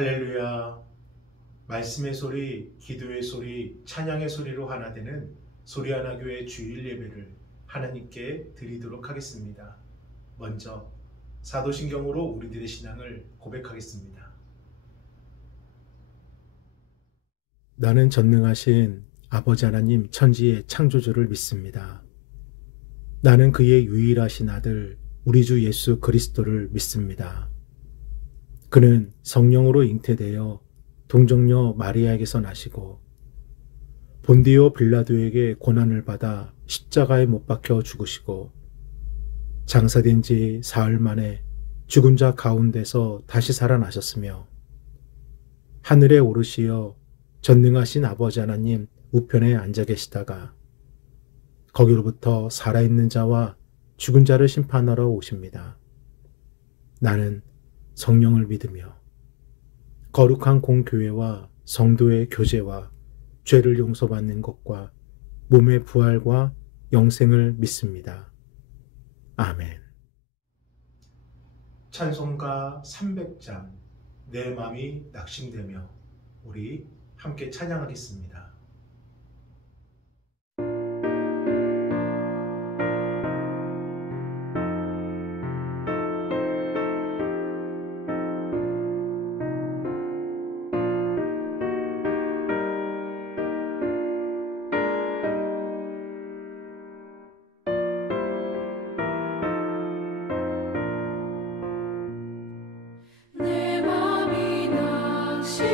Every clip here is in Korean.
할렐루야. 말씀의 소리, 기도의 소리, 찬양의 소리로 하나 되는 소리하나교회 주일 예배를 하나님께 드리도록 하겠습니다. 먼저 사도신경으로 우리들의 신앙을 고백하겠습니다. 나는 전능하신 아버지 하나님 천지의 창조주를 믿습니다. 나는 그의 유일하신 아들 우리 주 예수 그리스도를 믿습니다. 그는 성령으로 잉태되어 동정녀 마리아에게서 나시고 본디오 빌라도에게 고난을 받아 십자가에 못 박혀 죽으시고 장사된 지 사흘 만에 죽은 자 가운데서 다시 살아나셨으며 하늘에 오르시어 전능하신 아버지 하나님 우편에 앉아 계시다가 거기로부터 살아있는 자와 죽은 자를 심판하러 오십니다. 나는 성령을 믿으며 거룩한 공교회와 성도의 교제와 죄를 용서받는 것과 몸의 부활과 영생을 믿습니다. 아멘. 찬송가 300장 내 맘이 낙심되며 우리 함께 찬양하겠습니다. 내 맘이 낙심되며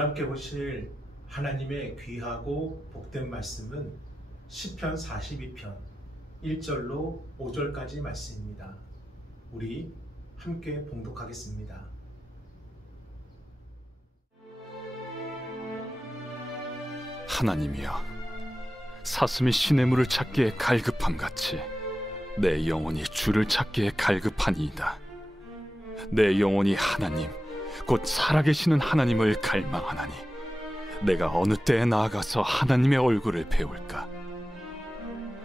오늘 함께 보실 하나님의 귀하고 복된 말씀은 시편 42편 1절로 5절까지 말씀입니다. 우리 함께 봉독하겠습니다. 하나님이여, 사슴이 시냇물을 찾기에 갈급함같이 내 영혼이 주를 찾기에 갈급하니이다. 내 영혼이 하나님, 곧 살아계시는 하나님을 갈망하나니 내가 어느 때에 나아가서 하나님의 얼굴을 배울까?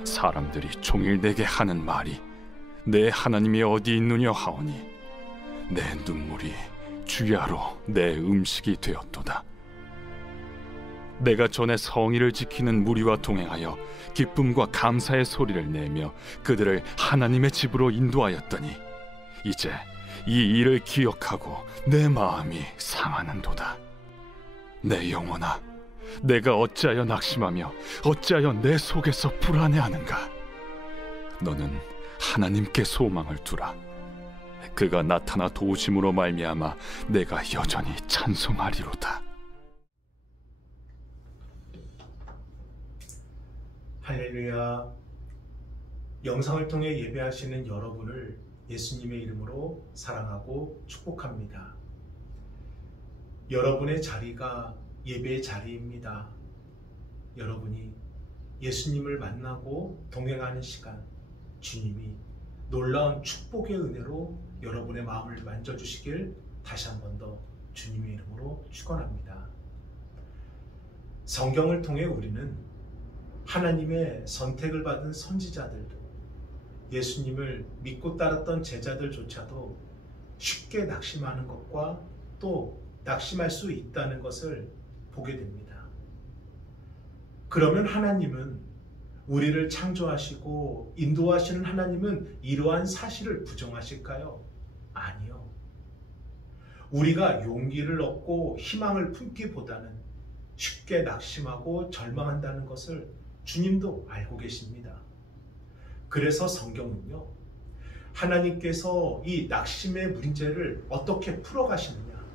사람들이 종일 내게 하는 말이 내 하나님이 어디 있느냐 하오니 내 눈물이 주야로 내 음식이 되었도다. 내가 전에 성의를 지키는 무리와 동행하여 기쁨과 감사의 소리를 내며 그들을 하나님의 집으로 인도하였더니 이제 이 일을 기억하고 내 마음이 상하는도다. 내 영혼아, 내가 어찌하여 낙심하며 어찌하여 내 속에서 불안해하는가? 너는 하나님께 소망을 두라. 그가 나타나 도우심으로 말미암아 내가 여전히 찬송하리로다. 할렐루야. 영상을 통해 예배하시는 여러분을 예수님의 이름으로 사랑하고 축복합니다. 여러분의 자리가 예배의 자리입니다. 여러분이 예수님을 만나고 동행하는 시간, 주님이 놀라운 축복의 은혜로 여러분의 마음을 만져주시길 다시 한 번 더 주님의 이름으로 축원합니다. 성경을 통해 우리는 하나님의 선택을 받은 선지자들도, 예수님을 믿고 따랐던 제자들조차도 쉽게 낙심하는 것과 또 낙심할 수 있다는 것을 보게 됩니다. 그러면 하나님은, 우리를 창조하시고 인도하시는 하나님은 이러한 사실을 부정하실까요? 아니요. 우리가 용기를 얻고 희망을 품기보다는 쉽게 낙심하고 절망한다는 것을 주님도 알고 계십니다. 그래서 성경은요, 하나님께서 이 낙심의 문제를 어떻게 풀어가시느냐,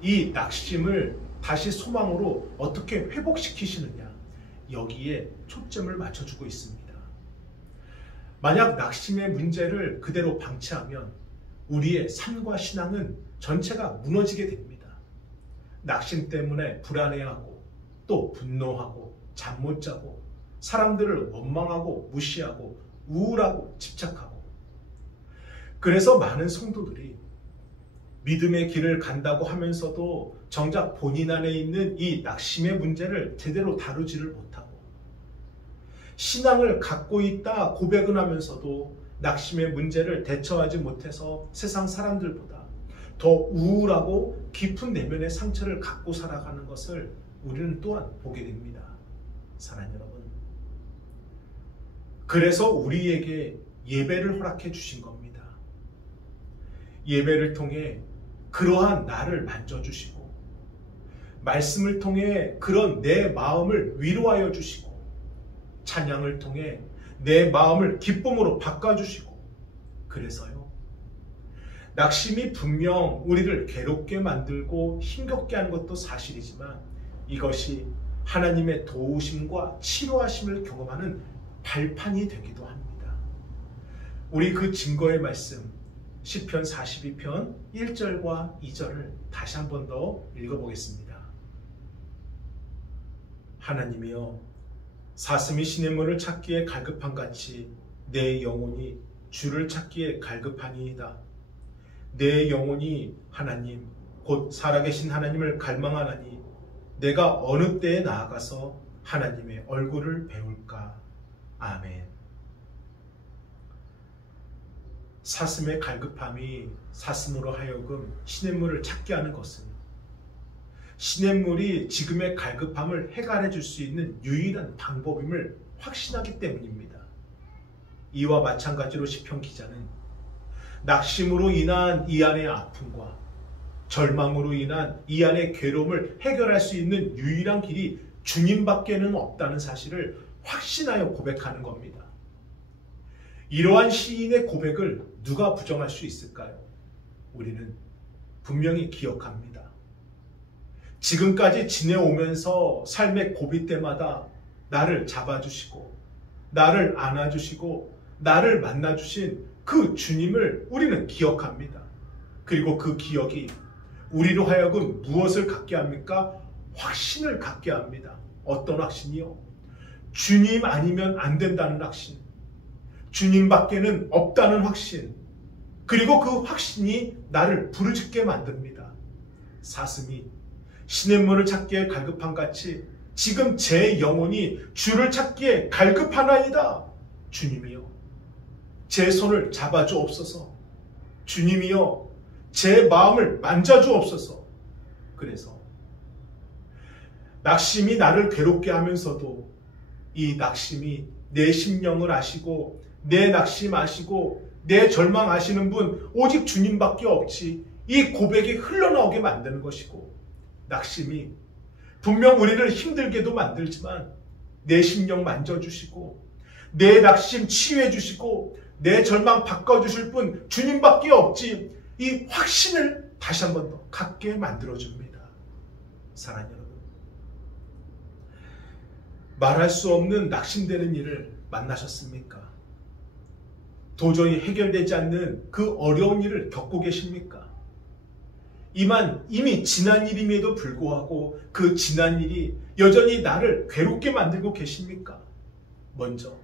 이 낙심을 다시 소망으로 어떻게 회복시키시느냐, 여기에 초점을 맞춰주고 있습니다. 만약 낙심의 문제를 그대로 방치하면 우리의 삶과 신앙은 전체가 무너지게 됩니다. 낙심 때문에 불안해하고 또 분노하고 잠 못 자고 사람들을 원망하고 무시하고 우울하고 집착하고, 그래서 많은 성도들이 믿음의 길을 간다고 하면서도 정작 본인 안에 있는 이 낙심의 문제를 제대로 다루지를 못하고, 신앙을 갖고 있다 고백은 하면서도 낙심의 문제를 대처하지 못해서 세상 사람들보다 더 우울하고 깊은 내면의 상처를 갖고 살아가는 것을 우리는 또한 보게 됩니다. 사랑하는 여러분, 그래서 우리에게 예배를 허락해 주신 겁니다. 예배를 통해 그러한 나를 만져주시고, 말씀을 통해 그런 내 마음을 위로하여 주시고, 찬양을 통해 내 마음을 기쁨으로 바꿔주시고, 그래서요, 낙심이 분명 우리를 괴롭게 만들고 힘겹게 하는 것도 사실이지만 이것이 하나님의 도우심과 치료하심을 경험하는 발판이 되기도 합니다. 우리 그 증거의 말씀 시편 42편 1절과 2절을 다시 한 번 더 읽어보겠습니다. 하나님이여, 사슴이 시냇물을 찾기에 갈급함같이 내 영혼이 주를 찾기에 갈급하니이다. 내 영혼이 하나님, 곧 살아계신 하나님을 갈망하나니 내가 어느 때에 나아가서 하나님의 얼굴을 배울까? 아멘. 사슴의 갈급함이 사슴으로 하여금 시냇물을 찾게 하는 것은 시냇물이 지금의 갈급함을 해결해 줄 수 있는 유일한 방법임을 확신하기 때문입니다. 이와 마찬가지로 시편 기자는 낙심으로 인한 이 안의 아픔과 절망으로 인한 이 안의 괴로움을 해결할 수 있는 유일한 길이 주님밖에는 없다는 사실을 확신하여 고백하는 겁니다. 이러한 시인의 고백을 누가 부정할 수 있을까요? 우리는 분명히 기억합니다. 지금까지 지내오면서 삶의 고비 때마다 나를 잡아주시고 나를 안아주시고 나를 만나주신 그 주님을 우리는 기억합니다. 그리고 그 기억이 우리로 하여금 무엇을 갖게 합니까? 확신을 갖게 합니다. 어떤 확신이요? 주님 아니면 안 된다는 확신, 주님밖에는 없다는 확신, 그리고 그 확신이 나를 부르짖게 만듭니다. 사슴이 시냇물을 찾기에 갈급한 같이 지금 제 영혼이 주를 찾기에 갈급하나이다. 주님이여, 제 손을 잡아주옵소서. 주님이여, 제 마음을 만져주옵소서. 그래서 낙심이 나를 괴롭게 하면서도 이 낙심이 내 심령을 아시고 내 낙심 아시고 내 절망 아시는 분 오직 주님밖에 없지, 이 고백이 흘러나오게 만드는 것이고, 낙심이 분명 우리를 힘들게도 만들지만 내 심령 만져주시고 내 낙심 치유해 주시고 내 절망 바꿔주실 분 주님밖에 없지, 이 확신을 다시 한 번 더 갖게 만들어줍니다. 사랑하는 여러분, 말할 수 없는 낙심되는 일을 만나셨습니까? 도저히 해결되지 않는 그 어려운 일을 겪고 계십니까? 이미 지난 일임에도 불구하고 그 지난 일이 여전히 나를 괴롭게 만들고 계십니까? 먼저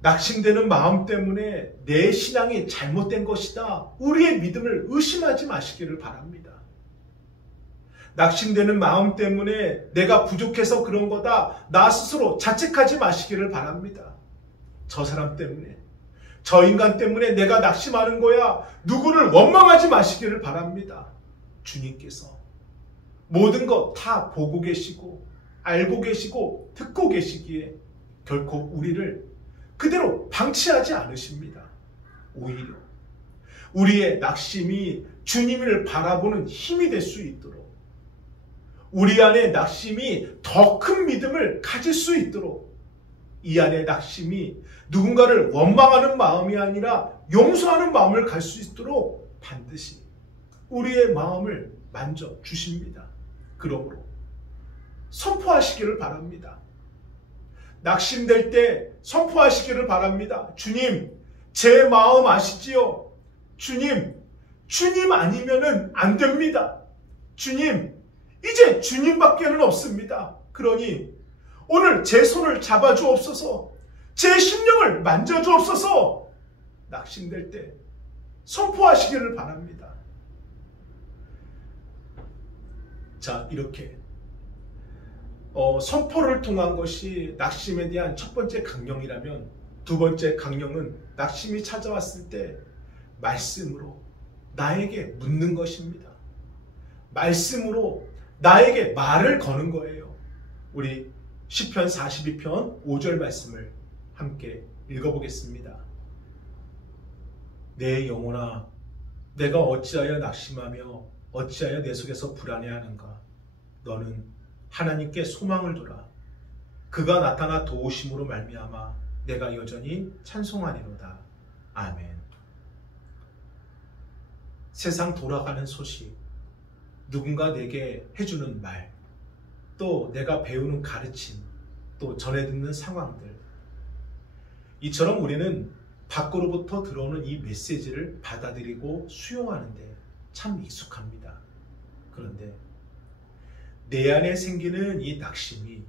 낙심되는 마음 때문에 내 신앙이 잘못된 것이다, 우리의 믿음을 의심하지 마시기를 바랍니다. 낙심되는 마음 때문에 내가 부족해서 그런 거다, 나 스스로 자책하지 마시기를 바랍니다. 저 사람 때문에, 저 인간 때문에 내가 낙심하는 거야, 누구를 원망하지 마시기를 바랍니다. 주님께서 모든 것 다 보고 계시고 알고 계시고 듣고 계시기에 결코 우리를 그대로 방치하지 않으십니다. 오히려 우리의 낙심이 주님을 바라보는 힘이 될 수 있도록, 우리 안에 낙심이 더 큰 믿음을 가질 수 있도록, 이 안에 낙심이 누군가를 원망하는 마음이 아니라 용서하는 마음을 갈 수 있도록 반드시 우리의 마음을 만져 주십니다. 그러므로 선포하시기를 바랍니다. 낙심될 때 선포하시기를 바랍니다. 주님, 제 마음 아시지요? 주님 아니면은 안 됩니다. 주님, 이제 주님밖에는 없습니다. 그러니 오늘 제 손을 잡아주옵소서, 제 심령을 만져주옵소서. 낙심될 때 선포하시기를 바랍니다. 자, 이렇게 선포를 통한 것이 낙심에 대한 첫 번째 강령이라면, 두 번째 강령은 낙심이 찾아왔을 때 말씀으로 나에게 묻는 것입니다. 말씀으로 나에게 말을 거는 거예요. 우리 시편 42편 5절 말씀을 함께 읽어보겠습니다. 내 영혼아, 내가 어찌하여 낙심하며 어찌하여 내 속에서 불안해하는가? 너는 하나님께 소망을 두라. 그가 나타나 도우심으로 말미암아 내가 여전히 찬송하리로다. 아멘. 세상 돌아가는 소식, 누군가 내게 해주는 말, 또 내가 배우는 가르침, 또 전해 듣는 상황들, 이처럼 우리는 밖으로부터 들어오는 이 메시지를 받아들이고 수용하는데 참 익숙합니다. 그런데 내 안에 생기는 이 낙심이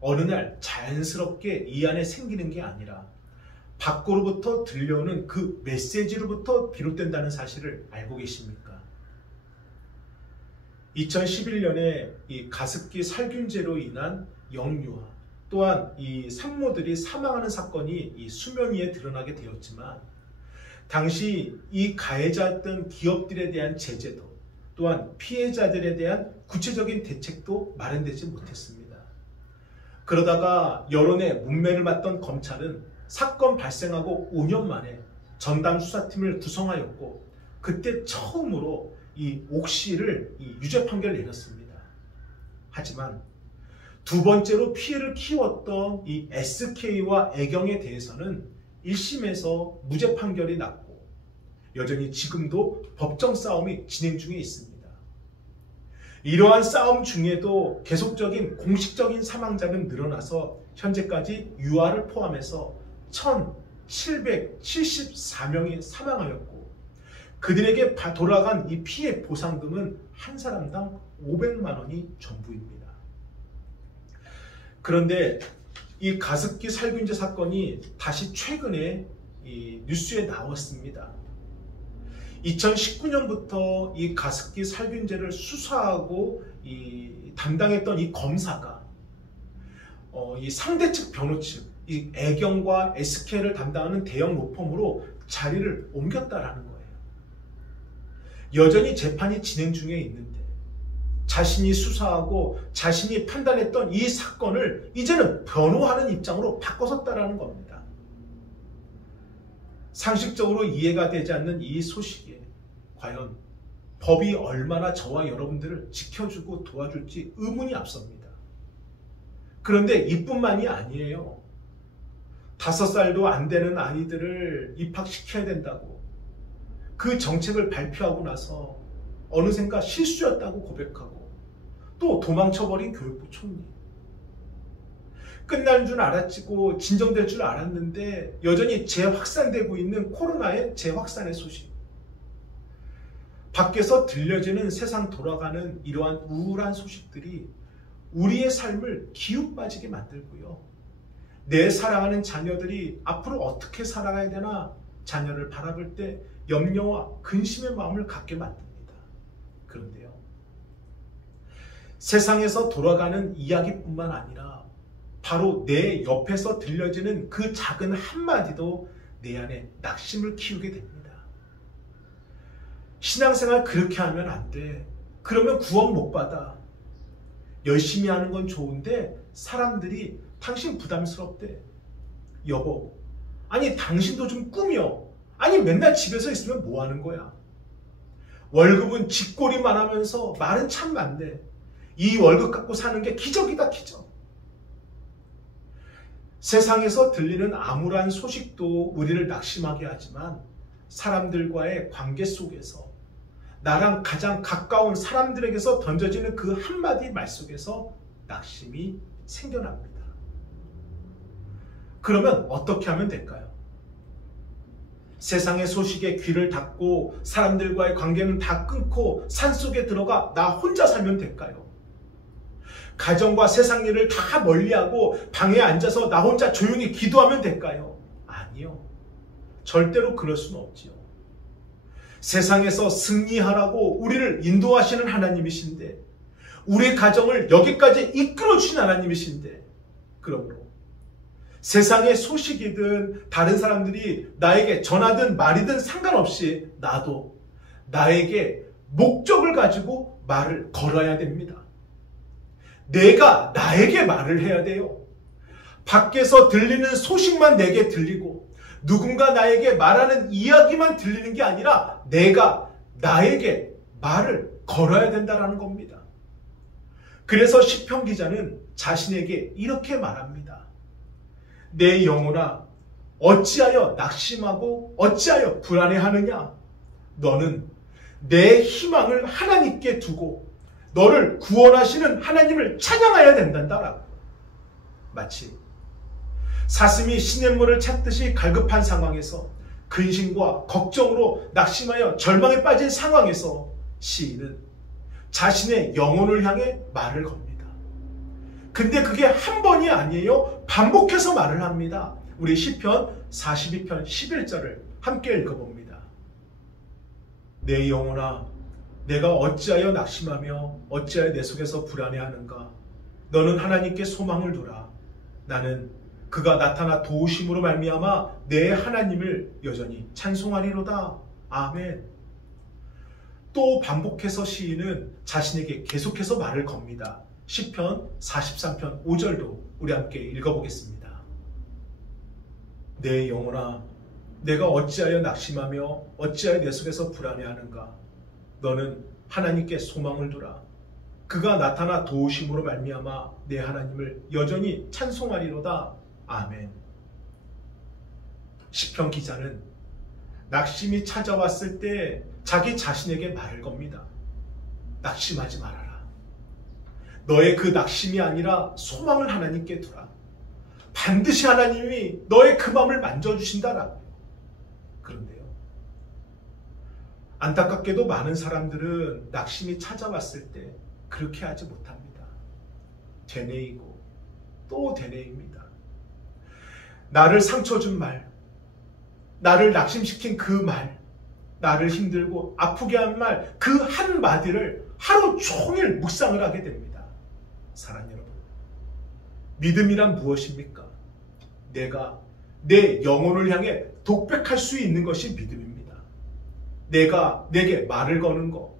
어느 날 자연스럽게 이 안에 생기는 게 아니라 밖으로부터 들려오는 그 메시지로부터 비롯된다는 사실을 알고 계십니까? 2011년에 이 가습기 살균제로 인한 영유아, 또한 이 산모들이 사망하는 사건이 이 수면 위에 드러나게 되었지만, 당시 이 가해자였던 기업들에 대한 제재도, 또한 피해자들에 대한 구체적인 대책도 마련되지 못했습니다. 그러다가 여론의 문매를 맞던 검찰은 사건 발생하고 5년 만에 전담 수사팀을 구성하였고, 그때 처음으로 이 옥시를 유죄 판결을 내렸습니다. 하지만 두 번째로 피해를 키웠던 이 SK와 애경에 대해서는 1심에서 무죄 판결이 났고, 여전히 지금도 법정 싸움이 진행 중에 있습니다. 이러한 싸움 중에도 계속적인 공식적인 사망자는 늘어나서 현재까지 유아를 포함해서 1,774명이 사망하였고, 그들에게 돌아간 이 피해 보상금은 한 사람당 500만 원이 전부입니다. 그런데 이 가습기 살균제 사건이 다시 최근에 이 뉴스에 나왔습니다. 2019년부터 이 가습기 살균제를 수사하고 담당했던 이 검사가 이 상대 측 변호 측, 이 애경과 SK를 담당하는 대형 로펌으로 자리를 옮겼다라는 거예요. 여전히 재판이 진행 중에 있는데 자신이 수사하고 자신이 판단했던 이 사건을 이제는 변호하는 입장으로 바꿔섰다라는 겁니다. 상식적으로 이해가 되지 않는 이 소식에 과연 법이 얼마나 저와 여러분들을 지켜주고 도와줄지 의문이 앞섭니다. 그런데 이뿐만이 아니에요. 5살도 안 되는 아이들을 입학시켜야 된다고 그 정책을 발표하고 나서 어느샌가 실수였다고 고백하고 또 도망쳐버린 교육부 총리. 끝날 줄 알았고 진정될 줄 알았는데 여전히 재확산되고 있는 코로나의 재확산의 소식. 밖에서 들려지는 세상 돌아가는 이러한 우울한 소식들이 우리의 삶을 기웃빠지게 만들고요. 내 사랑하는 자녀들이 앞으로 어떻게 살아가야 되나 자녀를 바라볼 때 염려와 근심의 마음을 갖게 만듭니다. 그런데요, 세상에서 돌아가는 이야기뿐만 아니라 바로 내 옆에서 들려지는 그 작은 한마디도 내 안에 낙심을 키우게 됩니다. 신앙생활 그렇게 하면 안 돼. 그러면 구원 못 받아. 열심히 하는 건 좋은데 사람들이 당신 부담스럽대. 여보, 아니 당신도 좀 꾸며. 아니 맨날 집에서 있으면 뭐 하는 거야. 월급은 쥐꼬리만 하면서 말은 참 많네. 이 월급 갖고 사는 게 기적이다, 기적. 세상에서 들리는 암울한 소식도 우리를 낙심하게 하지만 사람들과의 관계 속에서 나랑 가장 가까운 사람들에게서 던져지는 그 한마디 말 속에서 낙심이 생겨납니다. 그러면 어떻게 하면 될까요? 세상의 소식에 귀를 닫고 사람들과의 관계는 다 끊고 산속에 들어가 나 혼자 살면 될까요? 가정과 세상 일을 다 멀리하고 방에 앉아서 나 혼자 조용히 기도하면 될까요? 아니요. 절대로 그럴 수는 없지요. 세상에서 승리하라고 우리를 인도하시는 하나님이신데, 우리 가정을 여기까지 이끌어주신 하나님이신데, 그러므로 세상의 소식이든 다른 사람들이 나에게 전하든 말이든 상관없이 나도 나에게 목적을 가지고 말을 걸어야 됩니다. 내가 나에게 말을 해야 돼요. 밖에서 들리는 소식만 내게 들리고 누군가 나에게 말하는 이야기만 들리는 게 아니라 내가 나에게 말을 걸어야 된다는 겁니다. 그래서 시편 기자는 자신에게 이렇게 말합니다. 내 영혼아, 어찌하여 낙심하고 어찌하여 불안해하느냐? 너는 내 희망을 하나님께 두고 너를 구원하시는 하나님을 찬양해야 된단다. 마치 사슴이 시냇물을 찾듯이 갈급한 상황에서 근심과 걱정으로 낙심하여 절망에 빠진 상황에서 시인은 자신의 영혼을 향해 말을 겁니다. 근데 그게 한 번이 아니에요. 반복해서 말을 합니다. 우리 시편 42편 11절을 함께 읽어봅니다. 내 영혼아, 내가 어찌하여 낙심하며 어찌하여 내 속에서 불안해하는가? 너는 하나님께 소망을 두라. 나는 그가 나타나 도우심으로 말미암아 내 하나님을 여전히 찬송하리로다. 아멘. 또 반복해서 시인은 자신에게 계속해서 말을 겁니다. 시편 43편 5절도 우리 함께 읽어보겠습니다. 내 영혼아, 내가 어찌하여 낙심하며 어찌하여 내 속에서 불안해하는가? 너는 하나님께 소망을 두라. 그가 나타나 도우심으로 말미암아 내 하나님을 여전히 찬송하리로다. 아멘. 시편 기자는 낙심이 찾아왔을 때 자기 자신에게 말을 겁니다. 낙심하지 말아라. 너의 그 낙심이 아니라 소망을 하나님께 두라. 반드시 하나님이 너의 그 마음을 만져주신다라고요. 그런데요, 안타깝게도 많은 사람들은 낙심이 찾아왔을 때 그렇게 하지 못합니다. 되뇌이고 또 되뇌입니다. 나를 상처 준 말, 나를 낙심시킨 그 말, 나를 힘들고 아프게 한 말, 그 한마디를 하루 종일 묵상을 하게 됩니다. 사랑하는 여러분, 믿음이란 무엇입니까? 내가 내 영혼을 향해 독백할 수 있는 것이 믿음입니다. 내가 내게 말을 거는 것,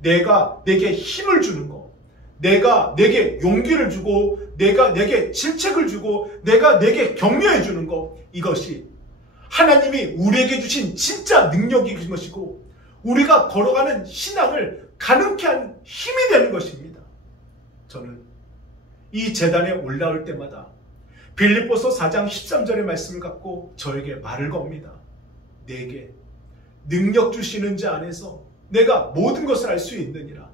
내가 내게 힘을 주는 것, 내가 내게 용기를 주고, 내가 내게 질책을 주고, 내가 내게 격려해 주는 것, 이것이 하나님이 우리에게 주신 진짜 능력인 것이고, 우리가 걸어가는 신앙을 가능케 하는 힘이 되는 것입니다. 저는 이 제단에 올라올 때마다 빌립보서 4장 13절의 말씀을 갖고 저에게 말을 겁니다. 내게 능력 주시는 자 안에서 내가 모든 것을 알 수 있느니라.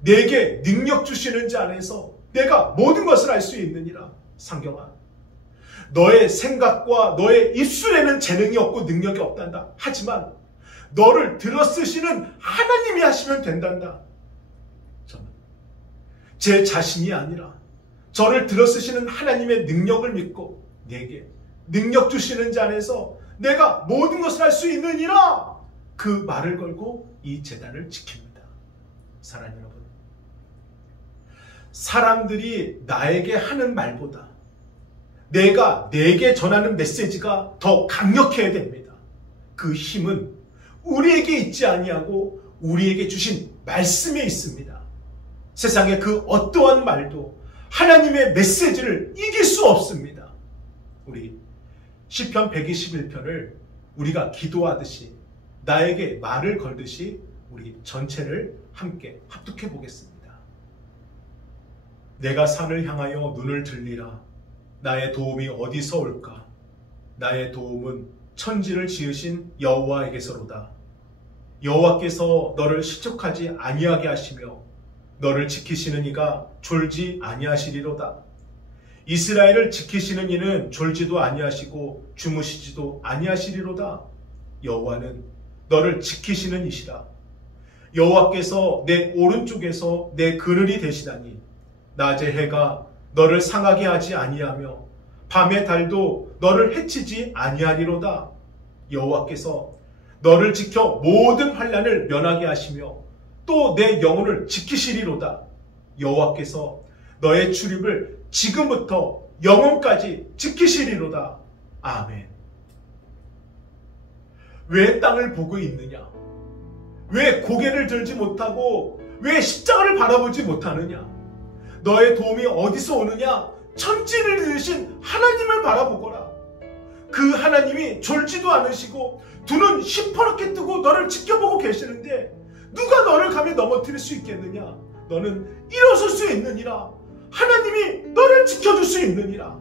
내게 능력 주시는 자 안에서 내가 모든 것을 알 수 있느니라. 상경아, 너의 생각과 너의 입술에는 재능이 없고 능력이 없단다. 하지만 너를 들어쓰시는 하나님이 하시면 된단다. 저는 제 자신이 아니라 저를 들어쓰시는 하나님의 능력을 믿고 내게 능력 주시는 자 안에서 내가 모든 것을 할 수 있느니라, 그 말을 걸고 이 제단을 지킵니다. 사랑하는 여러분, 사람들이 나에게 하는 말보다 내가 내게 전하는 메시지가 더 강력해야 됩니다. 그 힘은 우리에게 있지 아니하고 우리에게 주신 말씀에 있습니다. 세상의 그 어떠한 말도 하나님의 메시지를 이길 수 없습니다. 우리 시편 121편을 우리가 기도하듯이 나에게 말을 걸듯이 우리 전체를 함께 합독해 보겠습니다. 내가 산을 향하여 눈을 들리라. 나의 도움이 어디서 올까? 나의 도움은 천지를 지으신 여호와에게서로다. 여호와께서 너를 시축하지 아니하게 하시며 너를 지키시는 이가 졸지 아니하시리로다. 이스라엘을 지키시는 이는 졸지도 아니하시고 주무시지도 아니하시리로다. 여호와는 너를 지키시는 이시라. 여호와께서 내 오른쪽에서 내 그늘이 되시다니 낮의 해가 너를 상하게 하지 아니하며 밤의 달도 너를 해치지 아니하리로다. 여호와께서 너를 지켜 모든 환난을 면하게 하시며 또 내 영혼을 지키시리로다. 여호와께서 너의 출입을 지금부터 영원까지 지키시리로다. 아멘. 왜 땅을 보고 있느냐? 왜 고개를 들지 못하고 왜 십자가를 바라보지 못하느냐? 너의 도움이 어디서 오느냐? 천지를 지으신 하나님을 바라보거라. 그 하나님이 졸지도 않으시고 두 눈 시퍼렇게 뜨고 너를 지켜보고 계시는데 누가 너를 감히 넘어뜨릴 수 있겠느냐? 너는 일어설 수 있느니라. 하나님이 너를 지켜줄 수 있느니라.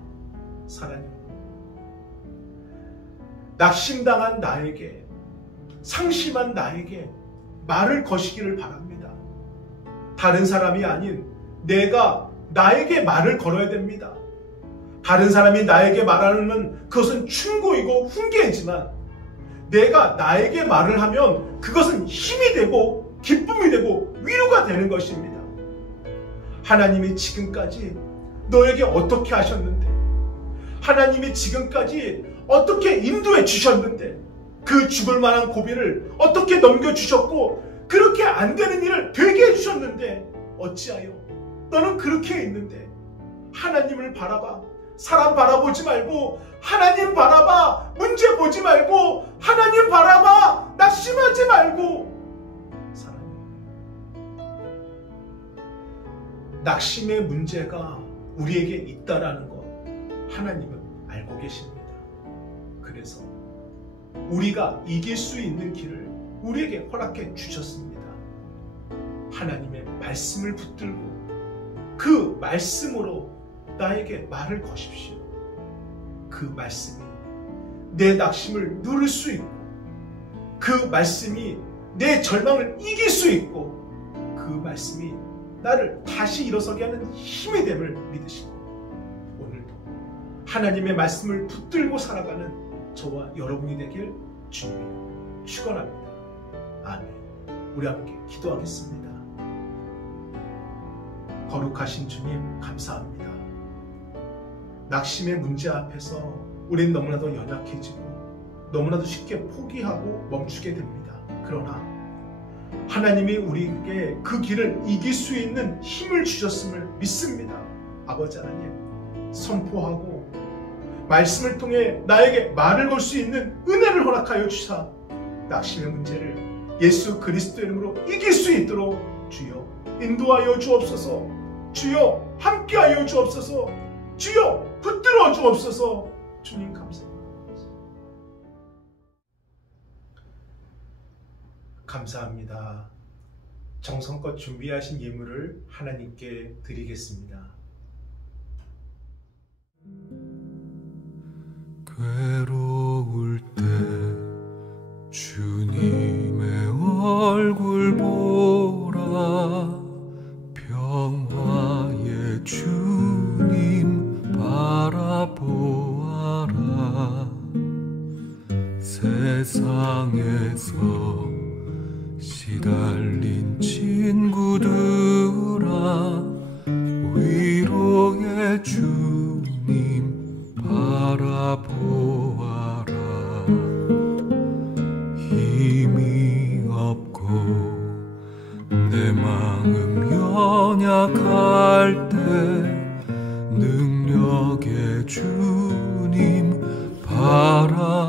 사랑해요. 낙심당한 나에게, 상심한 나에게 말을 거시기를 바랍니다. 다른 사람이 아닌 내가 나에게 말을 걸어야 됩니다. 다른 사람이 나에게 말하는 그것은 충고이고 훈계이지만 내가 나에게 말을 하면 그것은 힘이 되고 기쁨이 되고 위로가 되는 것입니다. 하나님이 지금까지 너에게 어떻게 하셨는데, 하나님이 지금까지 어떻게 인도해 주셨는데, 그 죽을 만한 고비를 어떻게 넘겨주셨고 그렇게 안 되는 일을 되게 해주셨는데 어찌하여 너는 그렇게 있는데, 하나님을 바라봐. 사람 바라보지 말고 하나님 바라봐. 문제 보지 말고 하나님 바라봐. 낙심하지 말고. 낙심의 문제가 우리에게 있다라는 것 하나님은 알고 계십니다. 그래서 우리가 이길 수 있는 길을 우리에게 허락해 주셨습니다. 하나님의 말씀을 붙들고 그 말씀으로 나에게 말을 거십시오. 그 말씀이 내 낙심을 누를 수 있고, 그 말씀이 내 절망을 이길 수 있고, 그 말씀이 나를 다시 일어서게 하는 힘이 됨을 믿으시고 오늘도 하나님의 말씀을 붙들고 살아가는 저와 여러분이 되길 주님이 축원합니다. 아멘. 우리 함께 기도하겠습니다. 거룩하신 주님 감사합니다. 낙심의 문제 앞에서 우린 너무나도 연약해지고 너무나도 쉽게 포기하고 멈추게 됩니다. 그러나 하나님이 우리에게 그 길을 이길 수 있는 힘을 주셨음을 믿습니다. 아버지 하나님, 선포하고 말씀을 통해 나에게 말을 걸 수 있는 은혜를 허락하여 주사 낙심의 문제를 예수 그리스도의 이름으로 이길 수 있도록 주여 인도하여 주옵소서. 주여 함께하여 주옵소서. 주여 붙들어 주옵소서. 주님 감사합니다. 감사합니다. 정성껏 준비하신 예물을 하나님께 드리겠습니다. 괴로울 때 주님의 얼굴 보라. 평화의 주님 바라보아라. 세상에서 시달린 친구들아, 위로의 주님 바라보아라. 힘이 없고 내 마음 연약할 때 능력의 주님 바라보아라.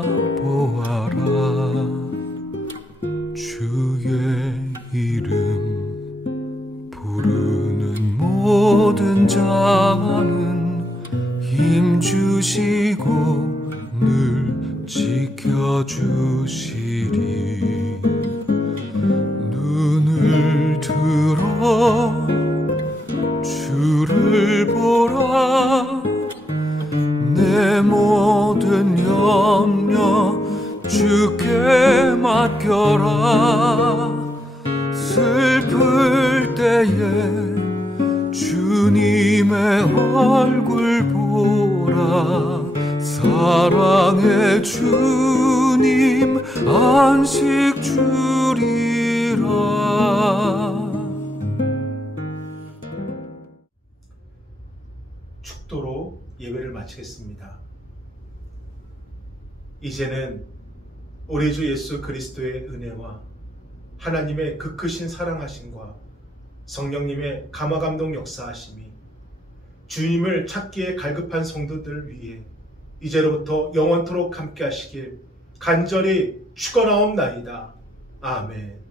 주의 이름 부르는 모든 자는 힘 주시고 늘 지켜주시리. 눈을 들어 주를 보라. 내 모든 염려 주께 맡겨라. 슬플 때에 주님의 얼굴 보라. 사랑의 주님 안식 주리라. 축도로 예배를 마치겠습니다. 이제는 우리 주 예수 그리스도의 은혜와 하나님의 그 크신 사랑하심과 성령님의 감화감동 역사하심이 주님을 찾기에 갈급한 성도들을 위해 이제로부터 영원토록 함께 하시길 간절히 축원하옵나이다. 아멘.